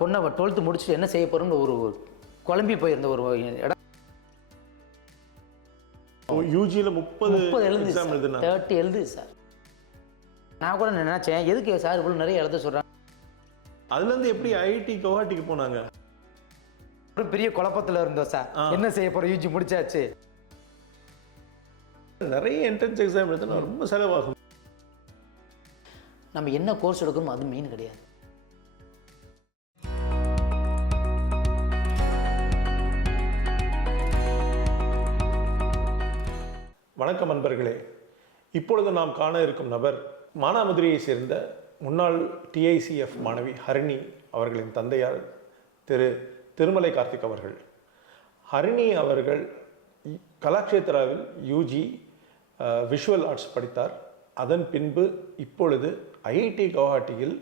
பொண்ணை 12th முடிச்சுட்டு என்ன செய்ய போகிறோம்னு ஒரு குழம்பி போயிருந்த ஒரு இடம். யூஜியில் 30 எழுது எக்ஸாம் எழுதுனா 30 எழுது சார். நான் கூட நினச்சேன் எதுக்கு சார் இவ்வளோ நிறைய எழுத சொல்கிறாங்க. அதுலேருந்து எப்படி ஐஐடி கவுஹாட்டிக்கு போனாங்க? ஒரு பெரிய குழப்பத்தில் இருந்தோம் சார். என்ன செய்ய போகிறோம், யூஜி முடிச்சாச்சு. நிறைய என்ட்ரன்ஸ் எக்ஸாம் எழுதுனா ரொம்ப செலவாகும். நம்ம என்ன கோர்ஸ் எடுக்கணும் அது மெயின் கிடையாது. வணக்கம் நண்பர்களே. இப்பொழுது நாம் காண இருக்கும் நபர் மானாமதுரையை சேர்ந்த முன்னாள் டிஐசிஎஃப் மாணவி ஹரிணி அவர்களின் தந்தையார் திரு திருமலை கார்த்திக் அவர்கள். ஹரிணி அவர்கள் கலாக்ஷேத்ராவில் யூஜி விஷுவல் ஆர்ட்ஸ் படித்தார். அதன் பின்பு இப்பொழுது ஐஐடி கவுஹாட்டியில்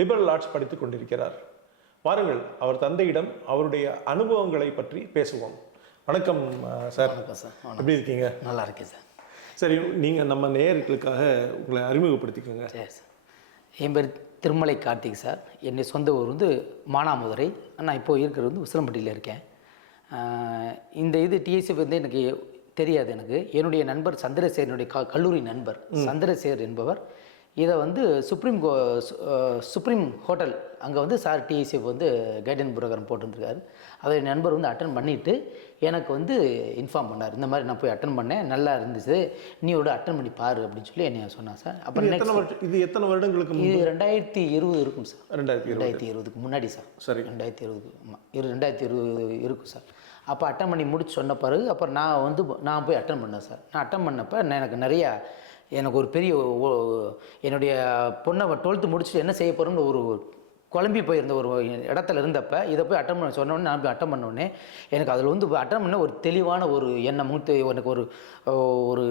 லிபரல் ஆர்ட்ஸ் படித்து கொண்டிருக்கிறார். வாருங்கள் அவர் தந்தையிடம் அவருடைய அனுபவங்களை பற்றி பேசுவோம். வணக்கம் சார். வணக்கம் சார். எப்படி இருக்கீங்க? நல்லா இருக்கேன் சார். சரி, நீங்கள் நம்ம நேயர்களுக்காக உங்களை அறிமுகப்படுத்திக்கோங்க. சரி சார். என் பேர் திருமலை கார்த்திக் சார். என்னுடைய சொந்த ஊர் வந்து மானாமதுரை. நான் இப்போது இருக்கிறது வந்து உசிலம்பட்டியில் இருக்கேன். இந்த டிஎஸ்சி வந்து எனக்கு தெரியாது. எனக்கு என்னுடைய நண்பர் சந்திரசேகரனுடைய கல்லூரி நண்பர் சந்திரசேகர் என்பவர் இதை வந்து சுப்ரீம் ஹோட்டல் அங்கே வந்து சார் டிஎஸ்சிஎஃப் வந்து கைடன்ஸ் ப்ரோக்ராம் போட்டுருந்துருக்காரு. அதை என் நண்பர் வந்து அட்டன் பண்ணிவிட்டு எனக்கு வந்து இன்ஃபார்ம் பண்ணார். இந்த மாதிரி நான் போய் அட்டன் பண்ணேன், நல்லா இருந்துச்சு, நீ ஒரு அட்டன் பண்ணி பாரு அப்படின்னு சொல்லி என்னை சொன்னான் சார். அப்புறம் இது எத்தனை வருடங்களுக்கு? இது 2020 இருக்கும் சார். 2020க்கு முன்னாடி சார். சரி, 2020 ஆமாம், 2020 இருக்கும் சார். அப்போ அட்டன் பண்ணி முடிச்சு சொன்ன பிறகு அப்புறம் நான் போய் அட்டன் பண்ணேன் சார். நான் அட்டன் பண்ணப்போ எனக்கு ஒரு பெரிய என்னுடைய பொண்ணை 12th முடிச்சுட்டு என்ன செய்ய போகிறோம்னு ஒரு குழம்பி போயிருந்த ஒரு இடத்துல இருந்தப்போ இதை போய் அட்டன் பண்ண சொன்னோடனே நான் போய் அட்டன் பண்ணோடனே எனக்கு அதில் வந்து அட்டன் பண்ண ஒரு தெளிவான ஒரு எண்ணம் எனக்கு ஒரு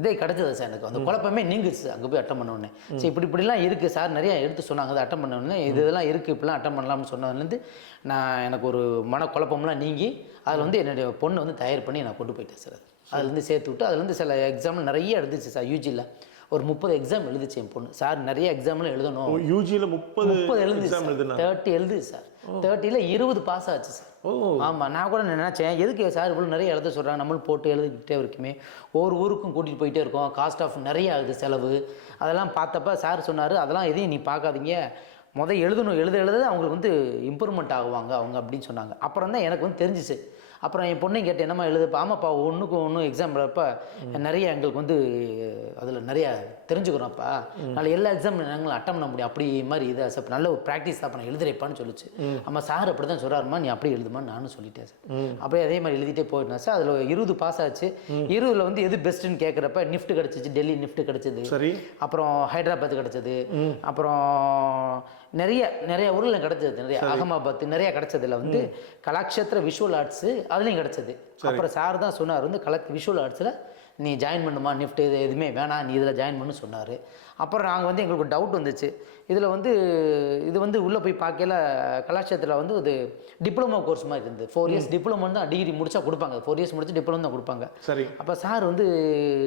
இதை கிடச்சது சார். எனக்கு அந்த குழப்பமே நீங்குச்சு அங்கே போய் அட்டன் பண்ணோடனே. சரி, இப்படிலாம் இருக்குது சார், நிறையா எடுத்து சொன்னாங்க. அதை அட்டன் பண்ணோடனே இதெல்லாம் இருக்குது, இப்படிலாம் அட்டன் பண்ணலாம்னு சொன்னதுலேருந்து எனக்கு ஒரு மனக்குழப்பம்லாம் நீங்கி அதில் வந்து என்னுடைய பொண்ணை வந்து தயார் பண்ணி நான் கொண்டு போயிட்டேன் சார். அதுலேருந்து சேர்த்து விட்டு அதுலேருந்து சில எக்ஸாம் நிறைய எழுதிச்சு சார். யூஜியில் ஒரு 30 எக்ஸாம் எழுதிச்சு என் பொண்ணு. சார் நிறைய எக்ஸாம்லாம் எழுதணும். யூஜியில் 30 எழுது சார். 30 எழுது சார். 30ல் 20 பாஸ் ஆச்சு சார். ஆமாம். நான் கூட நினச்சேன் எதுக்கு சார் இவ்வளோ நிறைய எழுத சொல்கிறாங்க, நம்மளும் போட்டு எழுதிக்கிட்டே இருக்குமே, ஒவ்வொரு ஊருக்கும் கூட்டிகிட்டு போயிட்டே இருக்கோம், காஸ்ட் ஆஃப் நிறைய ஆகுது செலவு. அதெல்லாம் பார்த்தப்ப சார் சொன்னார், அதெல்லாம் எதையும் நீ பார்க்காதீங்க, எழுதணும், எழுத அவங்களுக்கு வந்து இம்ப்ரூவ்மெண்ட் ஆகுவாங்க அவங்க அப்படின்னு சொன்னாங்க. அப்புறம் தான் எனக்கு வந்து தெரிஞ்சிச்சு. அப்புறம் என் பொண்ணையும் கேட்டேன், என்னம்மா எழுதுப்பா? ஆமாப்பா, ஒன்றுக்கு ஒன்று எக்ஸாம் எழுப்ப நிறைய எங்களுக்கு வந்து அதில் நிறைய தெரிஞ்சுக்கிறோம்ப்பா, நாளைக்கு எல்லா எக்ஸாம் நாங்களும் அட்டன் பண்ண முடியும், அப்படி மாதிரி இதை சார் நல்ல ஒரு ப்ராக்டிஸ் தான் நான் எழுதுறேப்பான்னு சொல்லிச்சு. ஆமாம் சார், அப்படி தான் சொல்கிறாருமா, நீ அப்படியே எழுதுமான்னு நானும் சொல்லிட்டேன் சார். அப்படியே அதே மாதிரி எழுதிட்டே போயிட்டேன் சார். அதில் 20 பாஸ் ஆச்சு. 20ல் வந்து எது பெஸ்ட்டுன்னு கேட்குறப்ப நிஃப்ட் கிடச்சிச்சு, டெல்லி நிஃப்ட் கிடச்சிது, அப்புறம் ஹைதராபாத் கிடச்சிது, அப்புறம் நிறைய ஊரில் கிடச்சது, நிறைய அகமதாபாத் நிறைய கிடச்சதுல வந்து கலாக்ஷேத்ர விஷுவல் ஆர்ட்ஸு அதுலேயும் கிடச்சிது. அப்புறம் சார் தான் சொன்னார் வந்து விஷுவல் ஆர்ட்ஸில் நீ ஜாயின் பண்ணுமா, நிஃப்ட் இது எதுவுமே வேணாம், நீ இதில் ஜாயின் பண்ணு சொன்னார். அப்புறம் நாங்கள் வந்து எங்களுக்கு ஒரு டவுட் வந்துச்சு. இதில் வந்து இது வந்து உள்ளே போய் பார்க்கல கலாச்சாரத்தில் வந்து இது டிப்ளமோ கோர்ஸ் மாதிரி இருந்தது. 4 இயர்ஸ் டிப்ளமோ தான், டிகிரி முடிச்சா கொடுப்பாங்க. 4 இயர்ஸ் முடிச்சு டிப்ளமோ தான் கொடுப்பாங்க. சரி. அப்போ சார் வந்து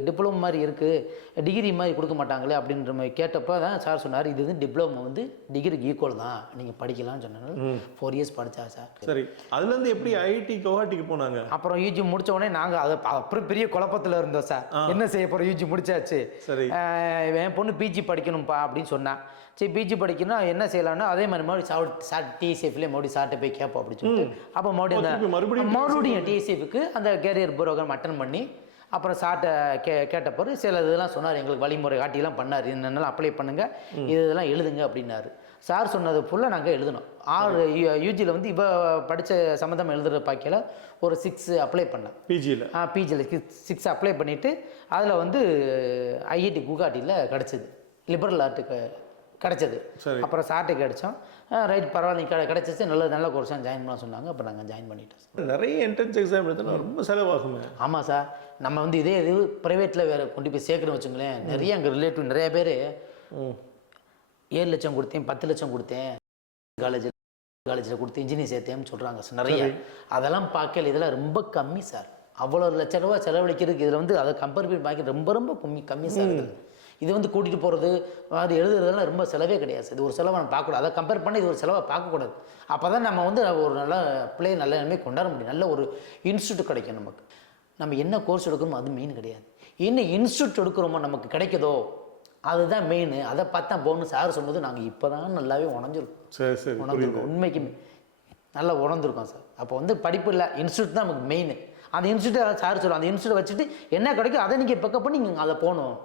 டிப்ளமோ மாதிரி இருக்குது, டிகிரி மாதிரி கொடுக்க மாட்டாங்களே அப்படின்ற மாதிரி கேட்டப்போ தான் சார் சொன்னார், இது வந்து டிப்ளமோ வந்து டிகிரிக்கு ஈக்குவல் தான், நீங்கள் படிக்கலாம்னு சொன்னாங்க. 4 இயர்ஸ் படித்தா சார். சரி, அதுலேருந்து எப்படி ஐஐடி கவுஹாட்டிக்கு போனாங்க? அப்புறம் யூஜி முடித்த உடனே நாங்கள் அதை அப்புறம் பெரிய குழப்பத்தில் இருந்தோம் சார். என்ன செய்ய போகிறோம், யூஜி முடிச்சாச்சு, என் பொண்ணு பிஜி படிக்கணும்ப்பா அப்படின்னு சொன்னான். சரி, பிஜி படிக்கணும் என்ன செய்யலாம்னா அதே மாதிரி மறுபடியும் டிஎஸ்எஃப்லேயே மறுபடியும் சார்ட்டை போய் கேட்போம் அப்படின்னு சொல்லிட்டு அப்போ மறுபடியும் டிஎஸ்எஃப்க்கு அந்த கேரியர் ப்ரோக்ராம் அட்டன் பண்ணி அப்புறம் சார்ட்டை கேட்ட பிறகு சில இதெல்லாம் சொன்னார், எங்களுக்கு வழிமுறை காட்டிலாம் பண்ணார், என்னென்னலாம் அப்ளை பண்ணுங்கள், இதெல்லாம் எழுதுங்க அப்படின்னாரு. சார் சொன்னது ஃபுல்லாக நாங்கள் எழுதணும். யூஜியில் வந்து இப்போ படித்த சம்மந்தம் எழுதுகிற பாக்கியில் ஒரு 6 அப்ளை பண்ணேன். பிஜியில் 6 அப்ளை பண்ணிவிட்டு அதில் வந்து ஐஐடி குவாஹாட்டியில் கிடச்சிது, லிபரல் ஆர்ட்டுக்கு கிடச்சிது. அப்புறம் சார்ட்டு கிடச்சோம். ரைட், பரவாயில்ல, கிடச்சிச்சு, நல்ல கோர்ஸாக ஜாயின் பண்ண சொன்னாங்க. அப்புறம் நாங்கள் ஜாயின் பண்ணிட்டோம். நிறைய என்ட்ரன்ஸ் எக்ஸாம் எழுதுனா ரொம்ப செலவாகும். ஆமாம் சார். நம்ம வந்து இது ப்ரைவேட்டில் வேறு கொண்டு போய் சேர்க்குறோன்னு வச்சுங்களேன், நிறைய அங்கே ரிலேட்டிவ் நிறைய பேர் 7 லட்சம் கொடுத்தேன், 10 லட்சம் கொடுத்தேன், காலேஜில் கொடுத்து இன்ஜினியர் சேர்த்தேன்னு சொல்கிறாங்க சார் நிறைய. அதெல்லாம் பார்க்கல, இதெல்லாம் ரொம்ப கம்மி சார். அவ்வளோ லட்ச ரூபா செலவழிக்கிறதுக்கு இதில் வந்து அதை கம்பேர் பண்ணி பார்க்க ரொம்ப கம்மி சார். இது வந்து கூட்டிகிட்டு போகிறது அது எழுதுறதெல்லாம் ரொம்ப செலவே கிடையாது சார். இது ஒரு செலவை நம்ம பார்க்கக்கூடாது. அதை கம்பேர் பண்ணி இது ஒரு செலவை பார்க்கக்கூடாது. அப்போ தான் நம்ம வந்து ஒரு நல்ல பிள்ளையை நல்ல நிலைமை கொண்டாட முடியும். நல்ல ஒரு இன்ஸ்டியூட் கிடைக்கும் நமக்கு. நம்ம என்ன கோர்ஸ் எடுக்கிறோமோ அது மெயின் கிடையாது, என்ன இன்ஸ்டியூட் எடுக்கிறோமோ நமக்கு கிடைக்குதோ அதுதான் மெயின். அதை பார்த்தா போகணும் சார் சொன்னது நாங்கள் இப்போ தான் நல்லாவே உணர்ந்துருக்கோம். சரி சரி, உணர்ந்துருக்கோம், உண்மைக்குமே நல்லா உணர்ந்துருக்கோம் சார். அப்போ வந்து படிப்பு இல்லை, இன்ஸ்டியூட் தான் நமக்கு மெயின். அந்த இன்ஸ்டியூட்டை சார் சொல்லுவோம், அந்த இன்ஸ்டியூட்டை வச்சுட்டு என்ன கிடைக்கும் அதை நீங்கள் பிக்கப் பண்ணி நீங்கள் அதை போகணும்,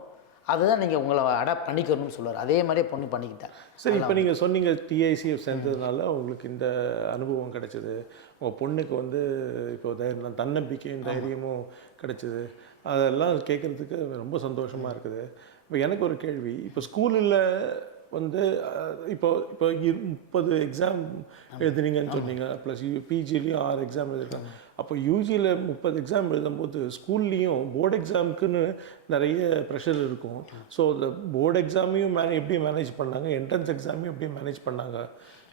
அதுதான் நீங்கள் உங்களை அடாப்ட் பண்ணிக்கணும்னு சொல்லுவார். அதே மாதிரியே பொண்ணு பண்ணிக்கிட்டேன். சரி, இப்போ நீங்கள் சொன்னீங்க டிஐசிஎஃப் சேர்ந்ததுனால உங்களுக்கு இந்த அனுபவம் கிடைச்சது, உங்கள் பொண்ணுக்கு வந்து இப்போ தன்னம்பிக்கையும் தைரியமும் கிடைச்சது, அதெல்லாம் கேட்குறதுக்கு ரொம்ப சந்தோஷமாக இருக்குது. இப்போ எனக்கு ஒரு கேள்வி, இப்போ ஸ்கூலில் வந்து இப்போ 30 எக்ஸாம் எழுதுனீங்கன்னு சொன்னீங்க, ப்ளஸ் பிஜிலையும் 6 எக்ஸாம் எழுதிருக்காங்க. அப்போ யூஜியில் 30 எக்ஸாம் எழுதும்போது ஸ்கூல்லேயும் போர்டு எக்ஸாமுக்குன்னு நிறைய ப்ரெஷர் இருக்கும். ஸோ அந்த போர்டு எக்ஸாமையும் எப்படி மேனேஜ் பண்ணாங்க, என்ட்ரன்ஸ் எக்ஸாமையும் எப்படி மேனேஜ் பண்ணாங்க?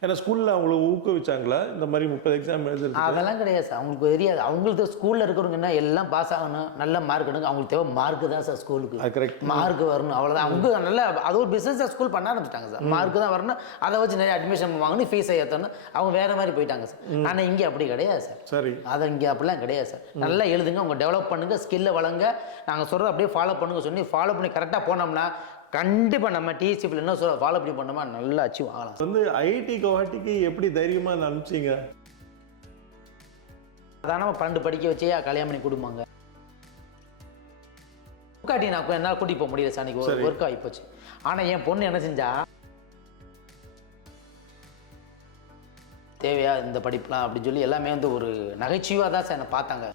ஏன்னா ஸ்கூலில் அவங்கள ஊக்குவிச்சாங்களா இந்த மாதிரி 30 எக்ஸாம் எழுதுறது? அதெல்லாம் கிடையாது சார், அவங்களுக்கு தெரியாது. அவங்களுக்கு ஸ்கூலில் இருக்கிறவங்கன்னா எல்லாம் பாஸ் ஆகணும், நல்ல மார்க் எடுங்க, அவங்களுக்கு தேவை மார்க்கு தான் சார். ஸ்கூலுக்கு கரெக்ட், மார்க் வரணும், அவ்வளோதான். அவங்க நல்லா அது ஒரு பிஸ்னஸ் ஸ்கூல் பண்ண ஆரம்பிச்சிட்டாங்க சார். மார்க்கு தான் வரணும், அதை வச்சு நிறைய அட்மிஷன் வாங்கணும், ஃபீஸை ஏற்றணும், அவங்க வேறு மாதிரி போயிட்டாங்க சார். ஆனால் இங்கே அப்படி கிடையாது சார். சரி, அதை இங்கே அப்படிலாம் கிடையாது சார். நல்லா எழுதுங்க, அவங்க டெவலப் பண்ணுங்கள், ஸ்கில்லை வளங்க, நாங்கள் சொல்கிறத அப்படியே ஃபாலோ பண்ணுங்க சொல்லி ஃபாலோ பண்ணி கரெக்டாக போனோம்னா கண்டிப்பாக நம்ம டிஎஸ்சிபில் என்ன சொல்ல ஃபாலோ பண்ணி பண்ணோமா நல்லா அச்சீவ் ஆகலாம். வந்து ஐஐடி கவுஹாட்டிக்கு எப்படி தைரியமாக அனுப்பிச்சிங்க? அதான் நம்ம 12 படிக்க வச்சே கல்யாணம் பண்ணி கொடுப்பாங்க. கவுஹாட்டி நான் என்னால் கூட்டிகிட்டு போக முடியல சார், அன்றைக்கி ஒர்க் ஆகி போச்சு. ஆனால் என் பொண்ணு என்ன செஞ்சா, தேவையா இந்த படிப்புலாம் அப்படின்னு சொல்லி எல்லாமே வந்து ஒரு நகைச்சுவாக தான் சார் என்னை பார்த்தாங்க.